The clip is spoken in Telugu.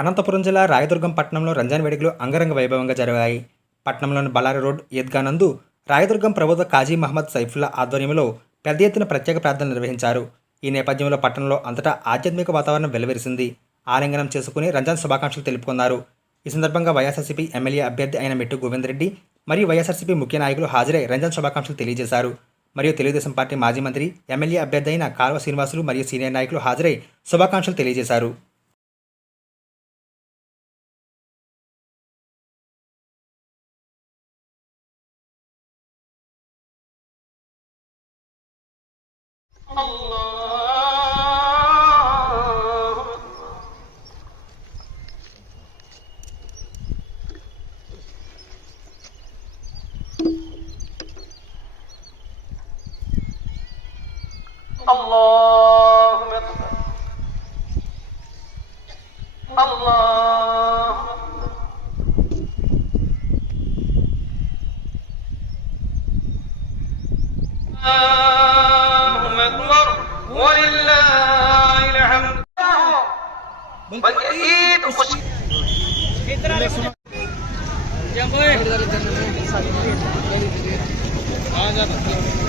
అనంతపురం జిల్లా రాయదుర్గం పట్టణంలో రంజాన్ వేడుకలు అంగరంగ వైభవంగా జరిగాయి. పట్టణంలోని బళ్ళారి రోడ్ ఈద్గా నందు రాయదుర్గం ప్రభుత్వ కాజీ మహమ్మద్ సైఫుల్లా ఆధ్వర్యంలో పెద్ద ఎత్తున ప్రత్యేక ప్రార్థనలు నిర్వహించారు. ఈ నేపథ్యంలో పట్టణంలో అంతటా ఆధ్యాత్మిక వాతావరణం వెలువరిసింది. ఆలింగనం చేసుకుని రంజాన్ శుభాకాంక్షలు తెలుపుకున్నారు. ఈ సందర్భంగా వైఎస్ఆర్సీపీ ఎమ్మెల్యే అభ్యర్థి అయిన మెట్టు గోవిందరెడ్డి మరియు వైఎస్ఆర్సీపీ ముఖ్య నాయకులు హాజరై రంజాన్ శుభాకాంక్షలు తెలియజేశారు. మరియు తెలుగుదేశం పార్టీ మాజీ మంత్రి ఎమ్మెల్యే అభ్యర్థి అయిన కాల్వ శ్రీనివాసులు మరియు సీనియర్ నాయకులు హాజరై శుభాకాంక్షలు తెలియజేశారు. الله أكبر. الله أكبر ولله الحمد. والعيد आ जाता